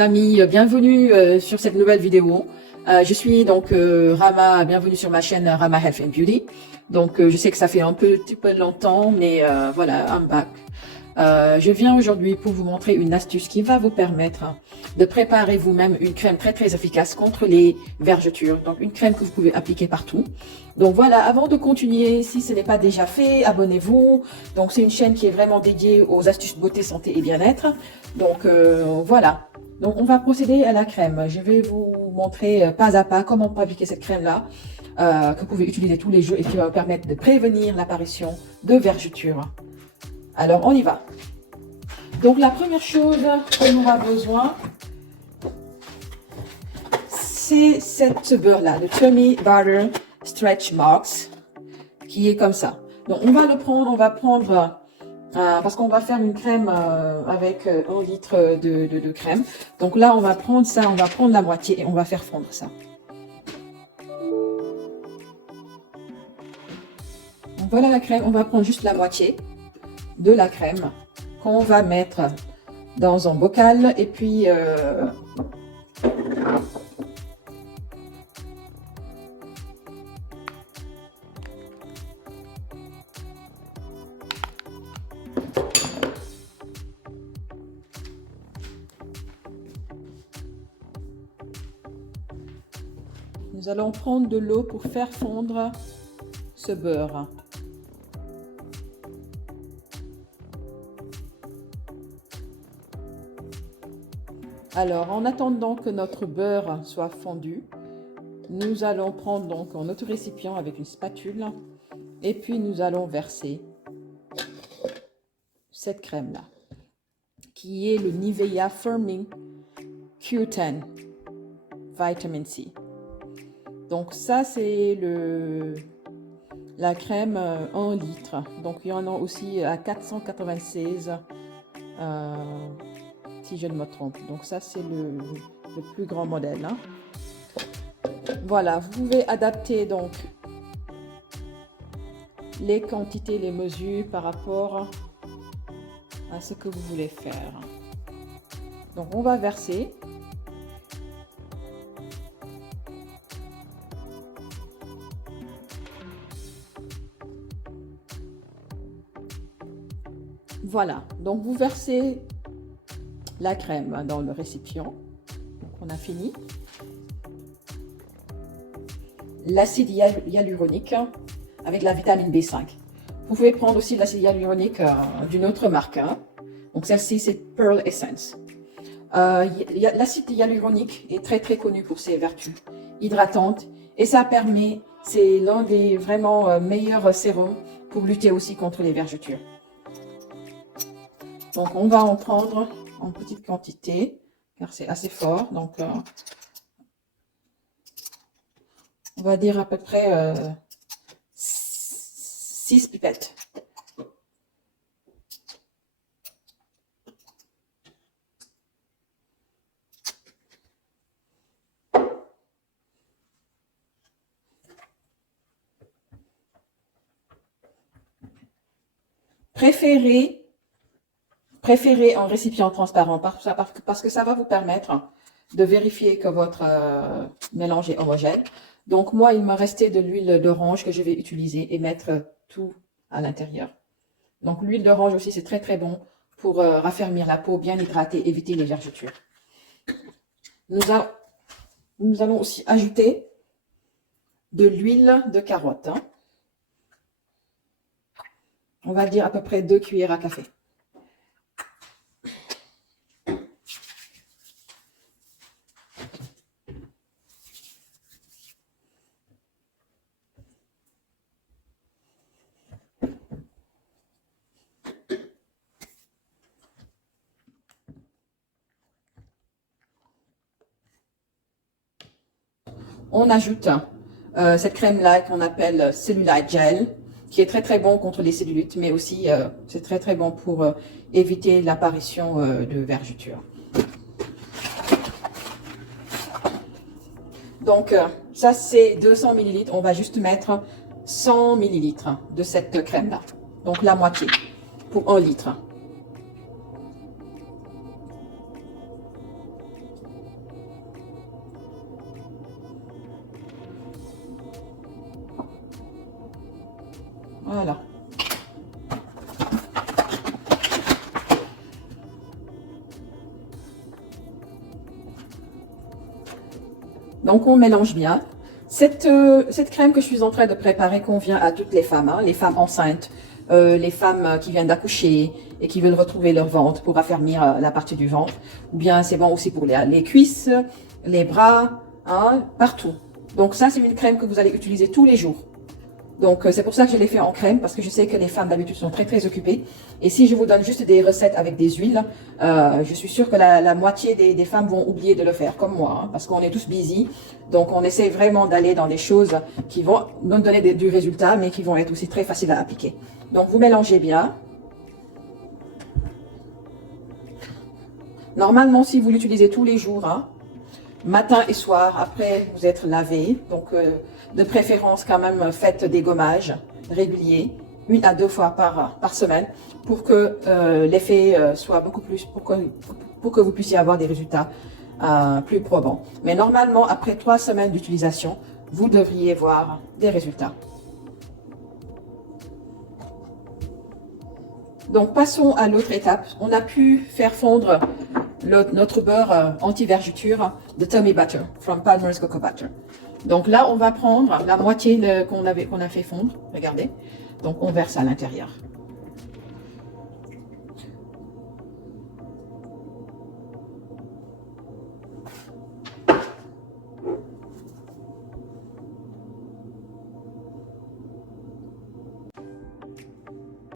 les amis, bienvenue sur cette nouvelle vidéo. Je suis donc Rama, bienvenue sur ma chaîne Rama Health and Beauty. Donc je sais que ça fait un petit peu longtemps, mais voilà, I'm back. Je viens aujourd'hui pour vous montrer une astuce qui va vous permettre de préparer vous-même une crème très efficace contre les vergetures. Donc une crème que vous pouvez appliquer partout. Donc voilà, avant de continuer, si ce n'est pas déjà fait, abonnez-vous. Donc c'est une chaîne qui est vraiment dédiée aux astuces beauté, santé et bien-être. Donc voilà. Donc on va procéder à la crème. Je vais vous montrer pas à pas comment fabriquer cette crème-là, que vous pouvez utiliser tous les jours et qui va vous permettre de prévenir l'apparition de vergetures. Alors, on y va. Donc, la première chose qu'on aura besoin, c'est cette beurre-là, le Tummy Butter Stretch Marks, qui est comme ça. Donc, on va le prendre, on va prendre, parce qu'on va faire une crème avec 1 litre de crème. Donc là, on va prendre ça, on va prendre la moitié et on va faire fondre ça. Donc, voilà la crème, on va prendre juste la moitié de la crème qu'on va mettre dans un bocal et puis nous allons prendre de l'eau pour faire fondre ce beurre. Alors, en attendant que notre beurre soit fondu, nous allons prendre donc un autre récipient avec une spatule et puis nous allons verser cette crème-là, qui est le Nivea Firming Q10 Vitamin C. Donc ça, c'est la crème 1 litre. Donc il y en a aussi à 496 si je ne me trompe. Donc ça, c'est le plus grand modèle. Hein. Voilà, vous pouvez adapter donc les quantités, les mesures par rapport à ce que vous voulez faire. Donc on va verser. Voilà, donc vous versez la crème dans le récipient. Donc on a fini. L'acide hyaluronique avec la vitamine B5. Vous pouvez prendre aussi l'acide hyaluronique d'une autre marque. Hein. Donc celle-ci, c'est Pearl Essence. L'acide hyaluronique est très connu pour ses vertus hydratantes et ça permet, c'est l'un des vraiment meilleurs sérums pour lutter aussi contre les vergetures. Donc on va en prendre en petite quantité car c'est assez fort. Donc on va dire à peu près 6 pipettes. Préférez un récipient transparent parce que ça va vous permettre de vérifier que votre mélange est homogène. Donc moi, il me restait de l'huile d'orange que je vais utiliser et mettre tout à l'intérieur. Donc l'huile d'orange aussi, c'est très bon pour raffermir la peau, bien hydratée, éviter les vergetures. Nous allons aussi ajouter de l'huile de carotte. Hein. On va dire à peu près 2 cuillères à café. On ajoute cette crème-là qu'on appelle Cellulite Gel, qui est très bon contre les cellulites, mais aussi c'est très bon pour éviter l'apparition de vergetures. Donc ça c'est 200 ml, on va juste mettre 100 ml de cette crème-là, donc la moitié pour 1 litre. Voilà. Donc, on mélange bien. Cette crème que je suis en train de préparer convient à toutes les femmes, hein, les femmes enceintes, les femmes qui viennent d'accoucher et qui veulent retrouver leur ventre pour affermir la partie du ventre. Ou bien c'est bon aussi pour les cuisses, les bras, hein, partout. Donc ça, c'est une crème que vous allez utiliser tous les jours. Donc, c'est pour ça que je l'ai fait en crème, parce que je sais que les femmes d'habitude sont très très occupées. Et si je vous donne juste des recettes avec des huiles, je suis sûre que la moitié des femmes vont oublier de le faire, comme moi, hein, parce qu'on est tous busy. Donc, on essaie vraiment d'aller dans des choses qui vont nous donner du résultat, mais qui vont être aussi très faciles à appliquer. Donc, vous mélangez bien. Normalement, si vous l'utilisez tous les jours, hein, matin et soir, après vous êtes lavé, donc de préférence quand même faites des gommages réguliers, 1 à 2 fois par semaine, pour que l'effet soit beaucoup plus, pour que vous puissiez avoir des résultats plus probants. Mais normalement, après 3 semaines d'utilisation, vous devriez voir des résultats. Donc passons à l'autre étape. On a pu faire fondre notre beurre anti-vergeture de Tummy Butter, from Palmer's Cocoa Butter. Donc là, on va prendre la moitié qu'on a fait fondre, regardez. Donc on verse à l'intérieur.